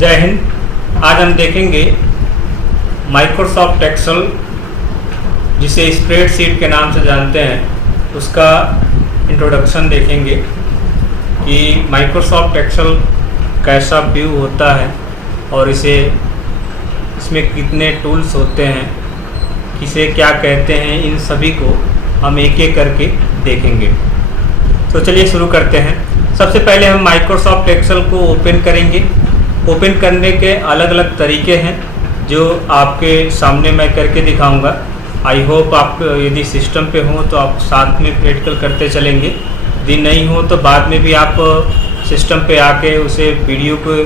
जय हिंद। आज हम देखेंगे माइक्रोसॉफ्ट एक्सेल, जिसे स्प्रेडशीट के नाम से जानते हैं, उसका इंट्रोडक्शन देखेंगे कि माइक्रोसॉफ्ट एक्सेल कैसा व्यू होता है और इसमें कितने टूल्स होते हैं, किसे क्या कहते हैं, इन सभी को हम एक एक करके देखेंगे। तो चलिए शुरू करते हैं। सबसे पहले हम माइक्रोसॉफ्ट एक्सेल को ओपन करेंगे। ओपन करने के अलग अलग तरीके हैं जो आपके सामने मैं करके दिखाऊंगा। आई होप आप यदि सिस्टम पे हो तो आप साथ में प्रैक्टिकल करते चलेंगे, यदि नहीं हो तो बाद में भी आप सिस्टम पे आके उसे वीडियो को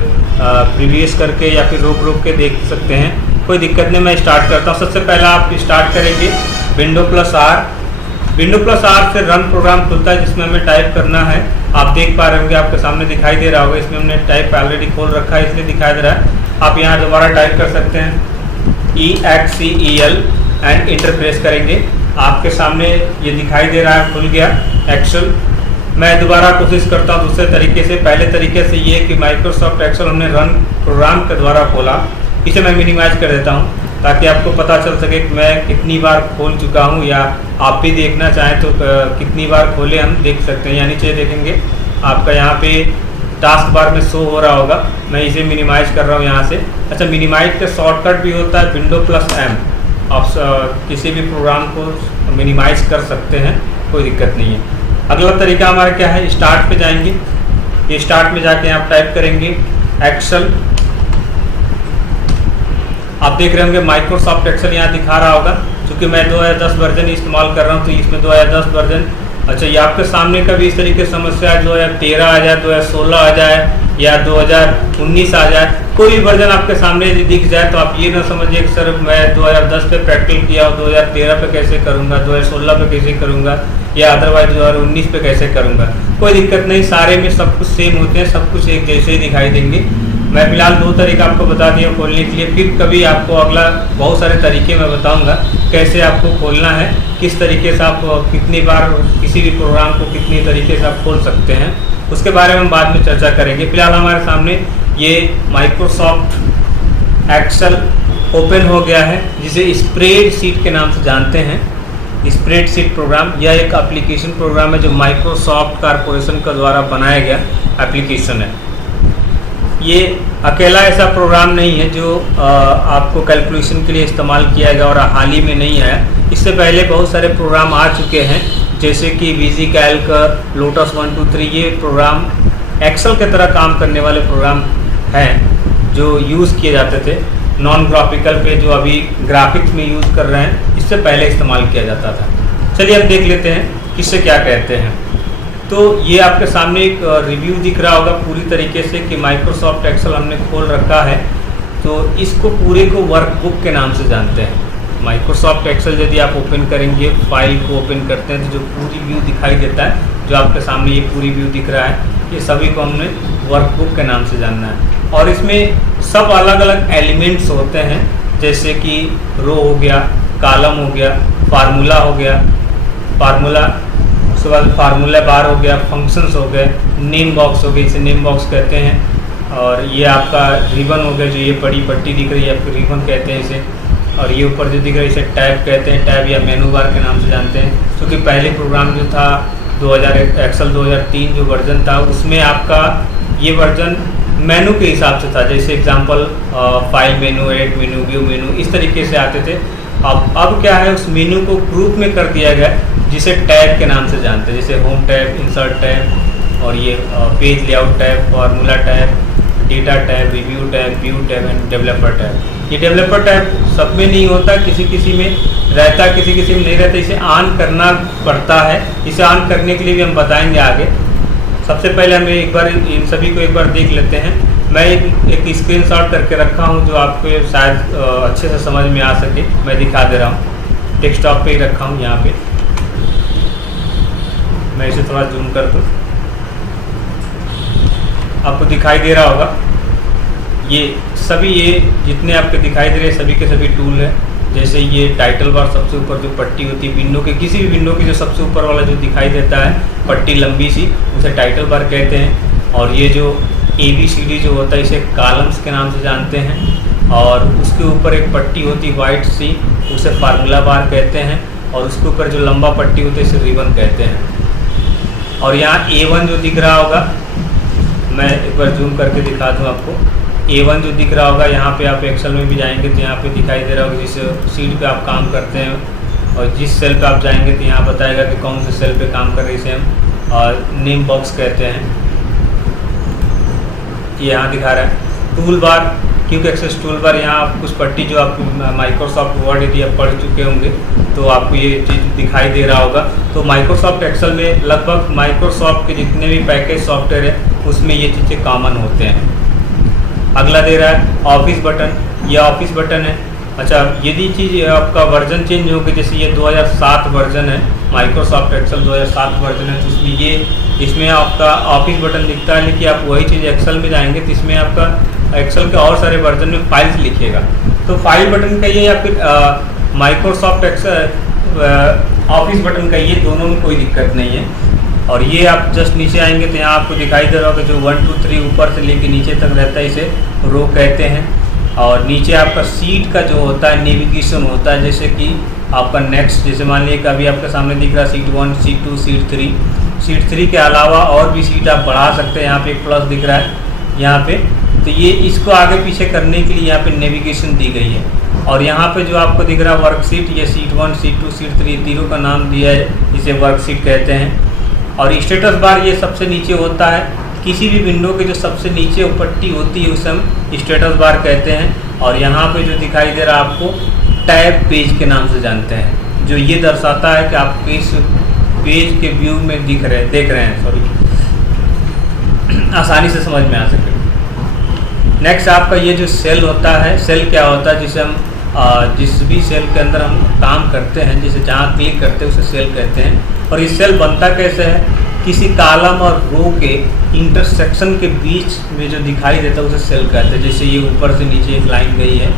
प्रीवियस करके या फिर रोक के देख सकते हैं, कोई दिक्कत नहीं। मैं स्टार्ट करता हूँ। सबसे पहला आप स्टार्ट करेंगे विंडो+R। विंडो+R से रन प्रोग्राम खुलता है, जिसमें हमें टाइप करना है। आप देख पा रहे होंगे, आपके सामने दिखाई दे रहा होगा, इसमें हमने टाइप ऑलरेडी खोल रखा है इसलिए दिखाई दे रहा है। आप यहाँ दोबारा टाइप कर सकते हैं EXCEL एंड इंटर प्रेस करेंगे। आपके सामने ये दिखाई दे रहा है, खुल गया एक्सेल। मैं दोबारा कोशिश करता हूँ दूसरे तरीके से। पहले तरीके से ये कि माइक्रोसॉफ्ट एक्सेल हमने रन प्रोग्राम के द्वारा खोला, इसे मैं मिनिमाइज कर देता हूँ ताकि आपको पता चल सके कि मैं कितनी बार खोल चुका हूँ, या आप भी देखना चाहें तो कितनी बार खोले हम देख सकते हैं। यहाँ नीचे देखेंगे आपका यहाँ पे टास्क बार में शो हो रहा होगा। मैं इसे मिनिमाइज कर रहा हूँ यहाँ से। अच्छा, मिनिमाइज का शॉर्टकट भी होता है Windows+M। आप किसी भी प्रोग्राम को मिनिमाइज कर सकते हैं, कोई दिक्कत नहीं है। अगला तरीका हमारा क्या है, स्टार्ट पे जाएंगे। ये स्टार्ट में जाके आप टाइप करेंगे एक्सेल। आप देख रहे होंगे माइक्रोसॉफ्ट एक्सेल यहाँ दिखा रहा होगा। क्योंकि मैं 2010 वर्जन इस्तेमाल कर रहा हूँ तो इसमें 2010 वर्जन। अच्छा, ये आपके सामने का भी इस तरीके से समस्या है, 2013 आ जाए, 2016 आ जाए या 2019 आ जाए। कोई भी वर्जन आपके सामने यदि दिख जाए तो आप ये ना समझिए कि सर मैं 2010 पे प्रैक्टिकल किया और 2013 पे कैसे करूँगा, 2016 पे कैसे करूँगा, या अदरवाइज 2019 पे कैसे करूँगा। कोई दिक्कत नहीं, सारे में सब कुछ सेम होते हैं, सब कुछ एक जैसे ही दिखाई देंगे। मैं फिलहाल 2 तरीका आपको बता दिया खोलने के लिए। फिर कभी आपको अगला बहुत सारे तरीके मैं बताऊंगा कैसे आपको खोलना है, किस तरीके से आप कितनी बार किसी भी प्रोग्राम को कितनी तरीके से आप खोल सकते हैं, उसके बारे में हम बाद में चर्चा करेंगे। फिलहाल हमारे सामने ये माइक्रोसॉफ्ट एक्सेल ओपन हो गया है, जिसे स्प्रेडशीट के नाम से जानते हैं। स्प्रेडशीट प्रोग्राम यह एक एप्लीकेशन प्रोग्राम है जो माइक्रोसॉफ्ट कॉरपोरेशन के द्वारा बनाया गया एप्लीकेशन है। ये अकेला ऐसा प्रोग्राम नहीं है जो आपको कैलकुलेशन के लिए इस्तेमाल किया गया और हाल ही में नहीं आया। इससे पहले बहुत सारे प्रोग्राम आ चुके हैं, जैसे कि VisiCalc, Lotus 1 2 3। ये प्रोग्राम एक्सेल के तरह काम करने वाले प्रोग्राम हैं जो यूज़ किए जाते थे नॉन ग्राफिकल पे, जो अभी ग्राफिक्स में यूज़ कर रहे हैं, इससे पहले इस्तेमाल किया जाता था। चलिए अब देख लेते हैं किससे क्या कहते हैं। तो ये आपके सामने एक रिव्यू दिख रहा होगा पूरी तरीके से कि माइक्रोसॉफ्ट एक्सेल हमने खोल रखा है। तो इसको पूरे को वर्कबुक के नाम से जानते हैं। माइक्रोसॉफ्ट एक्सेल यदि आप ओपन करेंगे, फाइल को ओपन करते हैं, तो जो पूरी व्यू दिखाई देता है, जो आपके सामने ये पूरी व्यू दिख रहा है, ये सभी को हमने वर्कबुक के नाम से जानना है। और इसमें सब अलग अलग एलिमेंट्स होते हैं, जैसे कि रो हो गया, कॉलम हो गया, फार्मूला हो गया, उसके बाद फार्मूला बार हो गया, फंक्शंस हो गए, नेम बॉक्स हो गए, इसे नेम बॉक्स कहते हैं। और ये आपका रिबन हो गया, जो ये बड़ी पट्टी दिख रही है आपको रिबन कहते हैं इसे। और ये ऊपर जो दिख रहा है इसे टैब कहते हैं, टैब या मेनू बार के नाम से जानते हैं। क्योंकि पहले प्रोग्राम जो था एक्सेल 2003 जो वर्जन था, उसमें आपका ये वर्जन मेनू के हिसाब से था। जैसे एग्जांपल फाइल मेनू, एडिट मेनू, व्यू मेनू, इस तरीके से आते थे। अब क्या है, उस मेनू को ग्रुप में कर दिया गया, जिसे टैब के नाम से जानते हैं, जैसे होम टैब, इंसर्ट टैब, और ये page layout tab, formula tab, data tab, review tab, view tab end developer tab. ये डेवलपर टैब सब में नहीं होता, किसी में रहता, किसी में नहीं रहता। इसे ऑन करना पड़ता है। इसे ऑन करने के लिए भी हम बताएंगे आगे। सबसे पहले हम एक बार इन सभी को एक बार देख लेते हैं। मैं एक स्क्रीनशॉट करके रखा हूँ जो आपको शायद अच्छे से समझ में आ सके। मैं दिखा दे रहा हूँ, डेस्कटॉप पे ही रखा हूँ यहाँ पे। मैं इसे थोड़ा जूम कर दूँ, आपको दिखाई दे रहा होगा। ये जितने आपके दिखाई दे रहे हैं सभी के सभी टूल हैं। जैसे ये टाइटल बार, सबसे ऊपर जो पट्टी होती है विंडो के, किसी भी विंडो की जो सबसे ऊपर वाला जो दिखाई देता है पट्टी लंबी सी, उसे टाइटल बार कहते हैं। और ये जो ABCD जो होता है इसे कॉलम्स के नाम से जानते हैं, और उसके ऊपर एक पट्टी होती है वाइट सी, उसे फार्मूला बार कहते हैं, और उसके ऊपर जो लंबा पट्टी होती है इसे रिबन कहते हैं। और यहाँ A1 जो दिख रहा होगा, मैं एक बार जूम करके दिखा दूँ आपको। A1 जो दिख रहा होगा, यहाँ पे आप एक्सेल में भी जाएंगे तो यहाँ पे दिखाई दे रहा होगा जिस सीट पे आप काम करते हैं, और जिस सेल पे आप जाएंगे तो यहाँ बताएगा कि कौन से सेल पे काम कर रहे हैं, इसे हम नेम बॉक्स कहते हैं। ये यहाँ दिखा रहा है। Tool bar, quick access tool bar, यहाँ आप कुछ पट्टी जो आप माइक्रोसॉफ्ट वर्ड यदि आप पढ़ चुके होंगे तो आपको ये चीज़ दिखाई दे रहा होगा। तो माइक्रोसॉफ्ट एक्सेल में लगभग माइक्रोसॉफ्ट के जितने भी पैकेज सॉफ्टवेयर है उसमें ये चीज़ें कॉमन होते हैं। अगला दे रहा है ऑफिस बटन, ये ऑफिस बटन है। अच्छा, यदि चीज़ आपका वर्जन चेंज हो गया, जैसे ये 2007 वर्जन है, माइक्रोसॉफ्ट एक्सेल 2007 वर्जन है, तो इसमें आपका ऑफिस बटन दिखता है, लेकिन आप वही चीज़ एक्सेल में जाएंगे तो इसमें आपका एक्सेल के और सारे वर्जन में फाइल्स लिखिएगा, तो फाइल बटन कहिए या फिर माइक्रोसॉफ्ट एक्सेल ऑफिस बटन कहिए, दोनों में कोई दिक्कत नहीं है। और ये आप जस्ट नीचे आएंगे तो यहाँ आपको दिखाई दे रहा होगा जो 1 2 3 ऊपर से लेके नीचे तक रहता है, इसे रो कहते हैं। और नीचे आपका सीट का जो होता है नेविगेशन होता है, जैसे कि आपका नेक्स्ट, जैसे मान लीजिए अभी आपके सामने दिख रहा है सीट 1, सीट 2, सीट 3। सीट 3 के अलावा और भी सीट आप बढ़ा सकते हैं, यहाँ पे एक प्लस दिख रहा है यहाँ पे, तो ये इसको आगे पीछे करने के लिए यहाँ पे नेविगेशन दी गई है। और यहाँ पे जो आपको दिख रहा है वर्कशीट, ये सीट 1, सीट 2, सीट 3 तीनों का नाम दिया है, इसे वर्कशीट कहते हैं। और स्टेटस बार ये सबसे नीचे होता है, किसी भी विंडो के जो सबसे नीचे पट्टी होती है उसे हम स्टेटस बार कहते हैं। और यहाँ पे जो दिखाई दे रहा है आपको टैब पेज के नाम से जानते हैं, जो ये दर्शाता है कि आप किस पेज के व्यू में देख रहे हैं, सॉरी, आसानी से समझ में आ सके। नेक्स्ट आपका ये जो सेल होता है, सेल क्या होता है, जिसे हम जिस भी सेल के अंदर हम काम करते हैं, जिसे जहाँ क्लिक करते हैं उसे सेल कहते हैं। और ये सेल बनता कैसे है, किसी कॉलम और रो के इंटरसेक्शन के बीच में जो दिखाई देता है उसे सेल कहते हैं। जैसे ये ऊपर से नीचे एक लाइन गई है,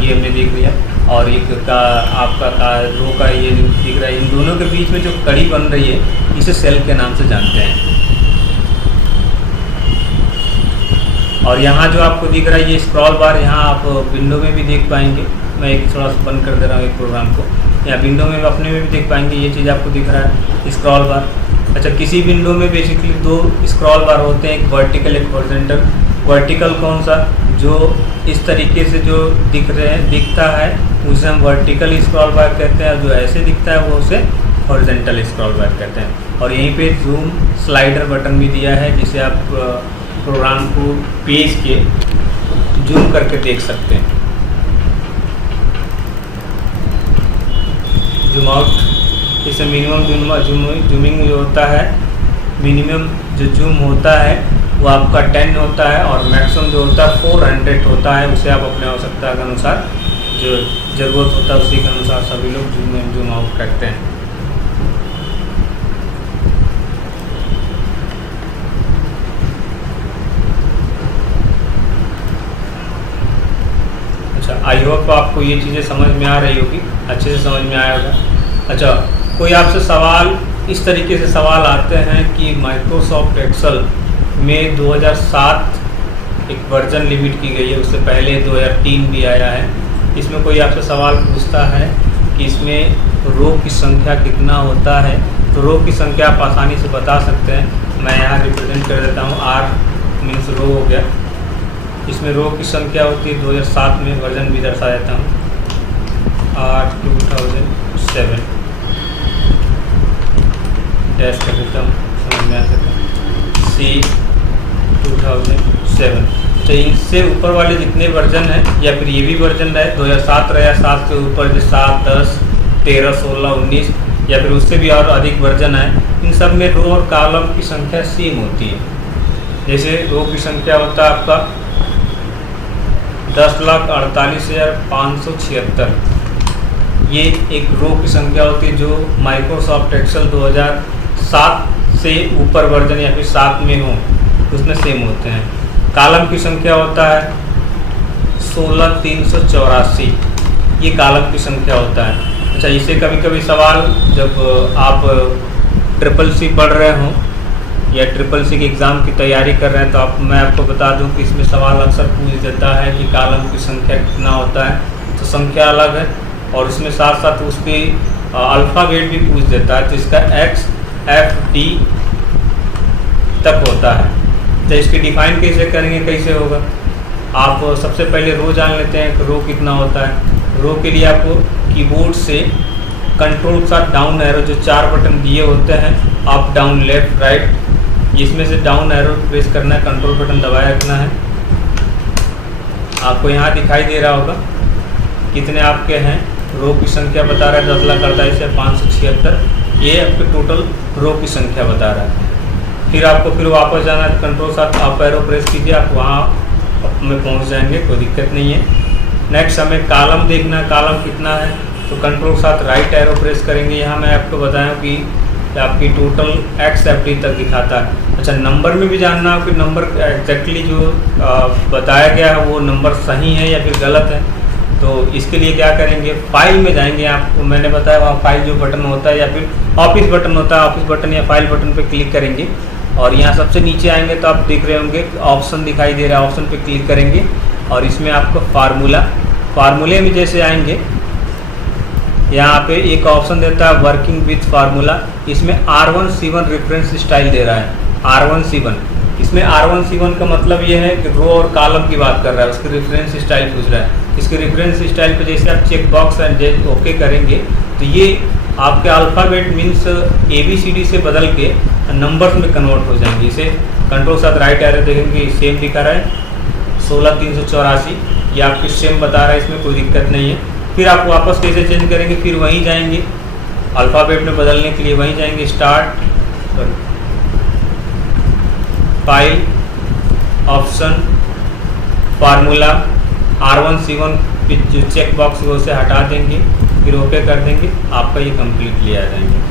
ये हमने देख लिया, और एक का आपका रो का ये दिख रहा है, इन दोनों के बीच में जो कड़ी बन रही है इसे सेल के नाम से जानते हैं। और यहाँ जो आपको दिख रहा है ये स्क्रॉल बार, यहाँ आप विंडो में भी देख पाएंगे। मैं एक थोड़ा सा बंद कर दे रहा हूँ एक प्रोग्राम को, यहाँ विंडो में अपने में भी देख पाएंगे, ये चीज़ आपको दिख रहा है स्क्रॉल बार। अच्छा, किसी विंडो में बेसिकली 2 स्क्रॉल बार होते हैं, एक वर्टिकल एक हॉरिजॉन्टल। वर्टिकल कौन सा, जो इस तरीके से जो दिखता है उसे हम वर्टिकल स्क्रॉल बार कहते हैं, और जो ऐसे दिखता है वो उसे हॉरिजॉन्टल स्क्रॉल बार कहते हैं। और यहीं पे जूम स्लाइडर बटन भी दिया है, जिसे आप प्रोग्राम को पेज के जूम करके देख सकते हैं। जूम आउट, इसे मिनिमम जूमिंग जो होता है, मिनिमम जो जूम होता है वो आपका 10 होता है, और मैक्सिमम जो होता है 400 होता है। उसे आप अपने आवश्यकता के अनुसार जो ज़रूरत होता है उसी के अनुसार सभी लोग जूम इन जूम आउट करते हैं। अच्छा, आई होप आपको ये चीज़ें समझ में आ रही होगी, अच्छे से समझ में आया होगा। अच्छा, कोई आपसे सवाल इस तरीके से सवाल आते हैं कि माइक्रोसॉफ्ट एक्सेल में 2007 एक वर्जन लिमिट की गई है, उससे पहले 2003 भी आया है। इसमें कोई आपसे सवाल पूछता है कि इसमें रो की संख्या कितना होता है, तो रो की संख्या आप आसानी से बता सकते हैं। मैं यहाँ रिप्रेजेंट कर देता हूँ, R मीन्स रो हो गया। इसमें रो की संख्या होती है 2007 में, वर्जन भी दर्शा देता हूँ R 2007 डैश कर देता हूँ, समझ में आ सकता है, C 2007। तो इनसे ऊपर वाले जितने वर्जन हैं, या फिर ये भी वर्जन है 2007 रहा, 7 से ऊपर जो 7, 10, 13, 16, 19 या फिर उससे भी और अधिक वर्जन है, इन सब में रो और कॉलम की संख्या सेम होती है। जैसे रो की संख्या होता है आपका 10,48,576, ये एक रो की संख्या होती है जो माइक्रोसॉफ्ट एक्सेल 2007 से ऊपर वर्जन या फिर 7 में हो उसमें सेम होते हैं। कॉलम की संख्या होता है 16,384, ये कॉलम की संख्या होता है। अच्छा, इसे कभी कभी सवाल जब आप CCC पढ़ रहे हों या ट्रिपल सी के एग्ज़ाम की तैयारी कर रहे हैं तो मैं आपको बता दूं कि इसमें सवाल अक्सर पूछ देता है कि कॉलम की संख्या कितना होता है, तो संख्या अलग है और इसमें साथ साथ उस पर अल्फ़ाबेट भी पूछ देता है, तो इसका एक्स एफ डी तक होता है। तो इसकी डिफ़ाइन कैसे करेंगे, कैसे होगा, आप सबसे पहले रो जान लेते हैं कि रो कितना होता है। रो के लिए आपको कीबोर्ड से कंट्रोल के साथ डाउन एरो, जो 4 बटन दिए होते हैं, अप डाउन लेफ्ट राइट, इसमें से डाउन एरो प्रेस करना है, कंट्रोल बटन दबाए रखना है। आपको यहाँ दिखाई दे रहा होगा कितने आपके हैं, रो की संख्या बता रहा है 10,48,576, ये आपके टोटल रो की संख्या बता रहा है। फिर आपको फिर वापस जाना है, कंट्रोल साथ अप एरो प्रेस कीजिए, आप वहाँ में पहुँच जाएंगे, कोई दिक्कत नहीं है। नेक्स्ट हमें कॉलम देखना है, कॉलम कितना है, तो कंट्रोल साथ राइट एरो प्रेस करेंगे। यहाँ मैं आपको बताया कि आपकी टोटल एक्स एफ डी तक दिखाता है। अच्छा, नंबर में भी जानना हो कि नंबर एग्जैक्टली जो बताया गया है वो नंबर सही है या फिर गलत है, तो इसके लिए क्या करेंगे, फाइल में जाएंगे। आपको मैंने बताया वहाँ फाइल जो बटन होता है या फिर ऑफिस बटन होता है, ऑफिस बटन या फाइल बटन पर क्लिक करेंगे और यहाँ सबसे नीचे आएंगे तो आप देख रहे होंगे ऑप्शन दिखाई दे रहा है, ऑप्शन पे क्लिक करेंगे और इसमें आपको फार्मूले में जैसे आएंगे, यहाँ पे एक ऑप्शन देता है वर्किंग विथ फार्मूला, इसमें R1C1 रेफरेंस स्टाइल दे रहा है, R1C1। इसमें R1C1 का मतलब ये है कि रो और कॉलम की बात कर रहा है, उसके रेफरेंस स्टाइल पूछ रहा है। इसके रेफरेंस स्टाइल पे जैसे आप चेक बॉक्स एंड ओके करेंगे तो ये आपके अल्फ़ाबेट मीन्स ABCD से बदल के नंबर्स में कन्वर्ट हो जाएंगे। इसे कंट्रोल साथ राइट एरो देखेंगे, सेम दिखा रहा है 16,384, ये आपकी सेम बता रहा है, इसमें कोई दिक्कत नहीं है। फिर आप वापस कैसे चेंज करेंगे, फिर वहीं जाएंगे अल्फ़ाबेट में बदलने के लिए, वहीं जाएंगे start, file, option, formula, R1C1 जो चेक बॉक्स है उसे हटा देंगे, फिर ओके कर देंगे, आपका ये कंप्लीटली आ जाएंगे।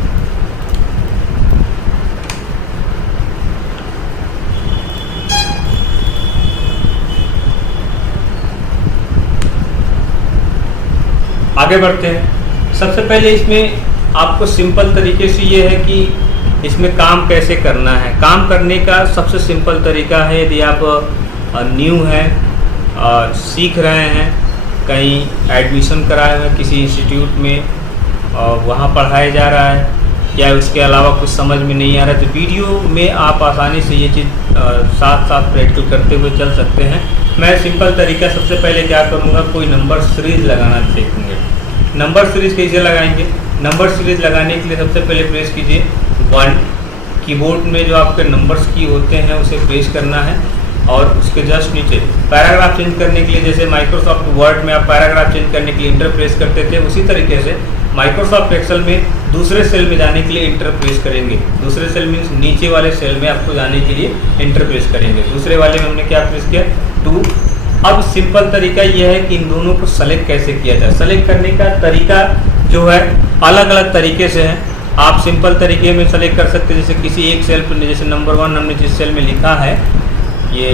आगे बढ़ते हैं। सबसे पहले इसमें आपको सिंपल तरीके से ये है कि इसमें काम कैसे करना है। काम करने का सबसे सिंपल तरीका है, यदि आप न्यू हैं, सीख रहे हैं, कहीं एडमिशन कराए हुए किसी इंस्टीट्यूट में, वहाँ पढ़ाया जा रहा है, या उसके अलावा कुछ समझ में नहीं आ रहा है, तो वीडियो में आप आसानी से ये चीज़ साथ साथ प्रैक्टिस करते हुए चल सकते हैं। मैं सिंपल तरीका सबसे पहले क्या करूँगा, कोई नंबर सीरीज़ लगाना सीखेंगे। नंबर सीरीज़ कैसे लगाएंगे, नंबर सीरीज़ लगाने के लिए सबसे पहले प्रेस कीजिए 1, कीबोर्ड में जो आपके नंबर्स की होते हैं उसे प्रेस करना है और उसके जस्ट नीचे पैराग्राफ चेंज करने के लिए, जैसे माइक्रोसॉफ्ट वर्ड में आप पैराग्राफ चेंज करने के लिए इंटर प्रेस करते थे, उसी तरीके से माइक्रोसॉफ्ट एक्सेल में दूसरे सेल में जाने के लिए इंटर प्रेस करेंगे। दूसरे सेल मीन्स नीचे वाले सेल में आपको जाने के लिए इंटर प्रेस करेंगे। दूसरे वाले में हमने क्या प्रेस किया, 2। अब सिंपल तरीका यह है कि इन दोनों को सेलेक्ट कैसे किया जाए। सेलेक्ट करने का तरीका जो है अलग अलग तरीके से है। आप सिंपल तरीके में सेलेक्ट कर सकते हैं, जैसे किसी एक सेल पर, जैसे नंबर 1 हमने जिस सेल में लिखा है, ये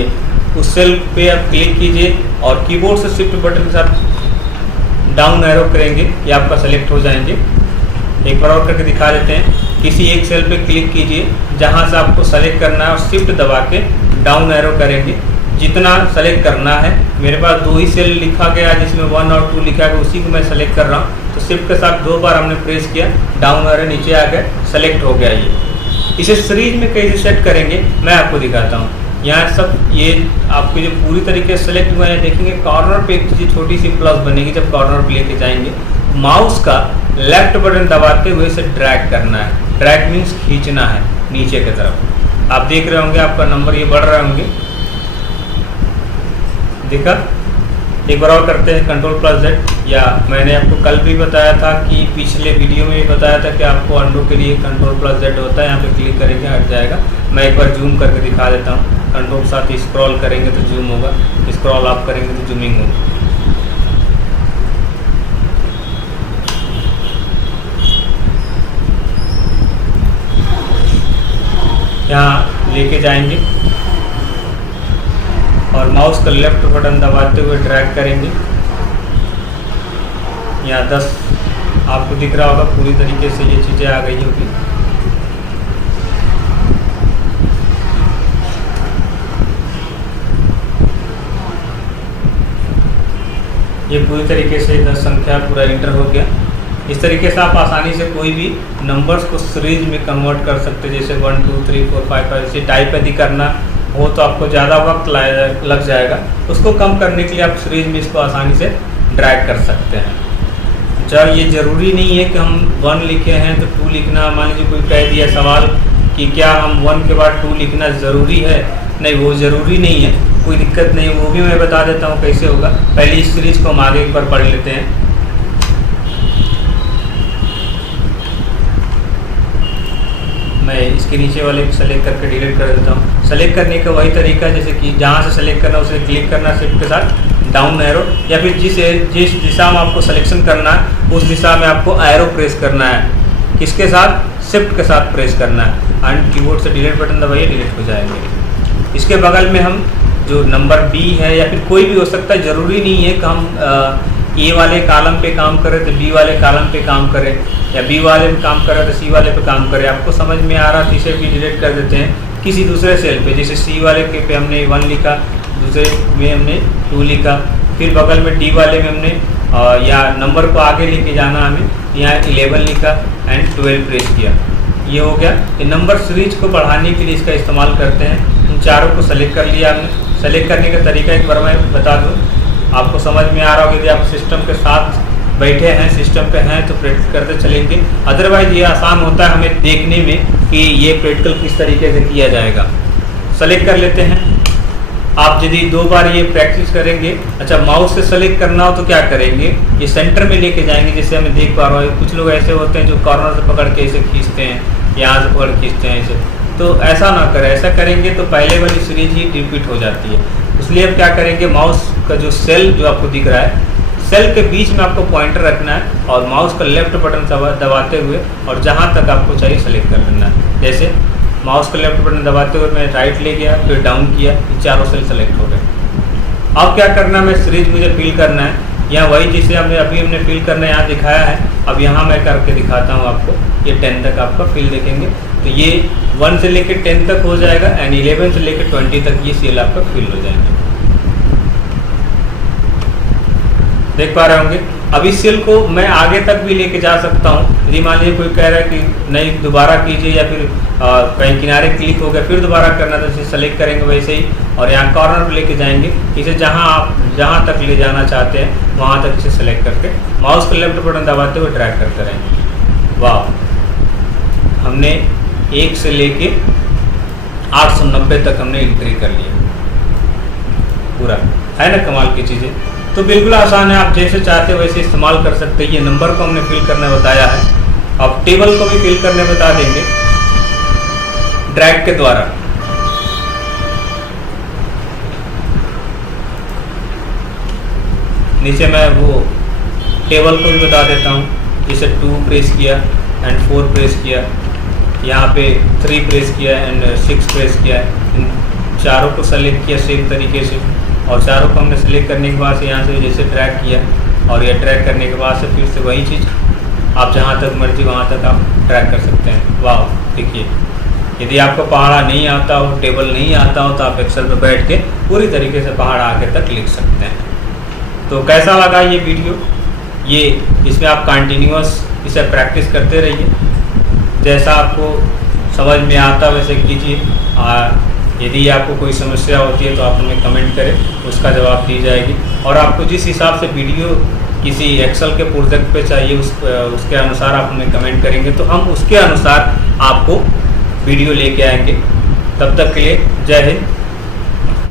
उस सेल पे आप क्लिक कीजिए और कीबोर्ड से शिफ्ट बटन के साथ डाउन एरो करेंगे, ये आपका सेलेक्ट हो जाएंगे। एक बार और करके दिखा देते हैं। किसी एक सेल पे क्लिक कीजिए जहां से आपको सेलेक्ट करना है और शिफ्ट दबा के डाउन एरो करेंगे, जितना सेलेक्ट करना है। मेरे पास 2 ही सेल लिखा गया जिसमें 1 और 2 लिखा गया, उसी को मैं सेलेक्ट कर रहा हूँ, तो शिफ्ट के साथ 2 बार हमने प्रेस किया, डाउन एरो नीचे आ गया, सेलेक्ट हो गया। ये इसे सीरीज में कैसे सेट करेंगे मैं आपको दिखाता हूँ। यहाँ सब ये आपके जो पूरी तरीके से सेलेक्ट हुए हैं, देखेंगे कॉर्नर पे एक चीज़ छोटी सी प्लस बनेगी, जब कॉर्नर पे लेके जाएंगे माउस का लेफ्ट बटन दबाते हुए इसे ड्रैग करना है। ड्रैग मीन्स खींचना है नीचे की तरफ। आप देख रहे होंगे आपका नंबर ये बढ़ रहे होंगे, देखा। एक बार और करते हैं, Ctrl+Z, या मैंने आपको कल भी बताया था कि पिछले वीडियो में भी बताया था कि आपको अंडू के लिए Ctrl+Z होता है, यहाँ पे क्लिक करेंगे हट जाएगा। मैं एक बार जूम करके दिखा देता हूँ। कंट्रोल के साथ स्क्रॉल करेंगे तो जूम होगा, स्क्रॉल आप करेंगे तो जूमिंग होगा। यहाँ लेके जाएंगे और माउस का लेफ्ट बटन दबाते हुए ड्रैग करेंगे। यहाँ 10 आपको दिख रहा होगा, पूरी तरीके से ये चीज़ें आ गई होगी। ये पूरी तरीके से 10 संख्या पूरा इंटर हो गया। इस तरीके से आप आसानी से कोई भी नंबर्स को सीरीज में कन्वर्ट कर सकते हैं, जैसे 1 2 3 4 5 5 ऐसे टाइप यदि करना हो तो आपको ज़्यादा वक्त लग जाएगा। उसको कम करने के लिए आप सीरीज में इसको आसानी से ड्रैग कर सकते हैं। अच्छा, ये ज़रूरी नहीं है कि हम 1 लिखे हैं तो 2 लिखना, मान लीजिए कोई कह दिया सवाल कि क्या हम 1 के बाद 2 लिखना ज़रूरी है, नहीं वो ज़रूरी नहीं है, कोई दिक्कत नहीं, वो भी मैं बता देता हूँ कैसे होगा। पहले इस सीरीज़ को हम आगे एक बार पढ़ लेते हैं। मैं इसके नीचे वाले को सेलेक्ट करके डिलीट कर देता हूँ। सेलेक्ट करने का वही तरीका जैसे कि जहाँ से सेलेक्ट करना उसे क्लिक करना शिफ्ट के साथ डाउन एरो, या फिर जिस दिशा में आपको सिलेक्शन करना है उस दिशा में आपको एरो प्रेस करना है। किसके साथ? शिफ्ट के साथ प्रेस करना है एंड कीबोर्ड से डिलीट बटन दबाइए, डिलीट हो जाएंगे। इसके बगल में हम जो नंबर बी है या फिर कोई भी हो सकता है, ज़रूरी नहीं है कि हम ए वाले कॉलम पे काम करें तो बी वाले कॉलम पे काम करें, या बी वाले पे काम करें तो सी वाले पे काम करें। आपको समझ में आ रहा तो इसे भी डिलीट कर देते हैं किसी दूसरे सेल पे, जैसे सी वाले के पे हमने 1 लिखा, दूसरे में हमने 2 लिखा, फिर बगल में डी वाले में हमने या नंबर को आगे लेके जाना हमें, यहाँ 11 लिखा एंड 12 प्रेस किया। ये हो गया। ये नंबर सीरीज को बढ़ाने के लिए इसका इस्तेमाल करते हैं। उन चारों को सेलेक्ट कर लिया आपने। सेलेक्ट करने का तरीका एक बार मैं बता दूँ, आपको समझ में आ रहा होगा। यदि आप सिस्टम के साथ बैठे हैं, सिस्टम पे हैं तो प्रैक्टिस करते चलेंगे। अदरवाइज ये आसान होता है हमें देखने में कि ये प्रैक्टिकल किस तरीके से किया जाएगा। सेलेक्ट कर लेते हैं। आप यदि 2 बार ये प्रैक्टिस करेंगे, अच्छा माउस से सेलेक्ट करना हो तो क्या करेंगे, ये सेंटर में लेके जाएंगे, जैसे हमें देख पा रहा है। कुछ लोग ऐसे होते हैं जो कॉर्नर से पकड़ के ऐसे खींचते हैं, यहाँ से पकड़ खींचते हैं ऐसे, तो ऐसा ना करें। ऐसा करेंगे तो पहले वाली सीरीज ही रिपीट हो जाती है। इसलिए अब क्या करेंगे, माउस का जो सेल जो आपको दिख रहा है, सेल के बीच में आपको पॉइंटर रखना है और माउस का लेफ्ट बटन दबाते हुए और जहाँ तक आपको चाहिए सेलेक्ट कर लेना है। जैसे माउस का लेफ्ट बटन दबाते हुए मैं राइट ले गया, फिर डाउन किया, ये चारों सेल सेलेक्ट हो गए। अब क्या करना है, मैं सीरीज मुझे फिल करना है। यहाँ वही जिसे हमने फिल करना है यहाँ दिखाया है, अब यहाँ मैं करके दिखाता हूँ आपको। ये 10 तक आपका फिल देखेंगे तो ये 1 से लेकर 10 तक हो जाएगा एंड 11 से लेकर 20 तक ये सेल आपका फिल हो जाएंगे। देख पा रहे होंगे। अब इस सेल को मैं आगे तक भी लेके जा सकता हूँ। यदि मान लीजिए कोई कह रहा है कि नहीं दोबारा कीजिए, या फिर कहीं किनारे क्लिक हो गया फिर दोबारा करना, तो इसे सेलेक्ट करेंगे वैसे ही और यहाँ कॉर्नर पर लेके जाएंगे। इसे जहाँ तक ले जाना चाहते हैं वहाँ तक इसे सेलेक्ट करके माउस का लेफ्ट बटन दबाते हुए ड्रैग करते रहेंगे। वाह, हमने 1 से लेके 890 तक हमने एंट्री कर लिया पूरा, है ना कमाल की चीज़ें। तो बिल्कुल आसान है, आप जैसे चाहते हो वैसे इस्तेमाल कर सकते हैं। ये नंबर को हमने फिल करने बताया है, अब टेबल को भी फिल करने बता देंगे ड्रैग के द्वारा। नीचे मैं वो टेबल को भी बता देता हूँ। जैसे 2 प्रेस किया एंड 4 प्रेस किया, यहाँ पे 3 प्रेस किया एंड 6 प्रेस किया। इन चारों को सेलेक्ट किया सेम तरीके से, और चारों को हमने सेलेक्ट करने के बाद से यहाँ से जैसे ड्रैग किया, और ये ड्रैग करने के बाद से फिर से वही चीज़ आप जहाँ तक मर्जी वहाँ तक आप ड्रैग कर सकते हैं। वाह, देखिए यदि आपको पहाड़ा नहीं आता हो, टेबल नहीं आता हो, तो आप एक्सेल पर बैठ के पूरी तरीके से पहाड़ आगे तक लिख सकते हैं। तो कैसा लगा ये वीडियो? ये इसमें आप कंटिन्यूअस इसे प्रैक्टिस करते रहिए, जैसा आपको समझ में आता वैसे कीजिए। यदि आपको कोई समस्या होती है तो आप हमें कमेंट करें, उसका जवाब दी जाएगी। और आपको जिस हिसाब से वीडियो किसी एक्सेल के प्रोजेक्ट पे चाहिए उसके अनुसार आप हमें कमेंट करेंगे तो हम उसके अनुसार आपको वीडियो लेके आएंगे। तब तक के लिए जय हिंद।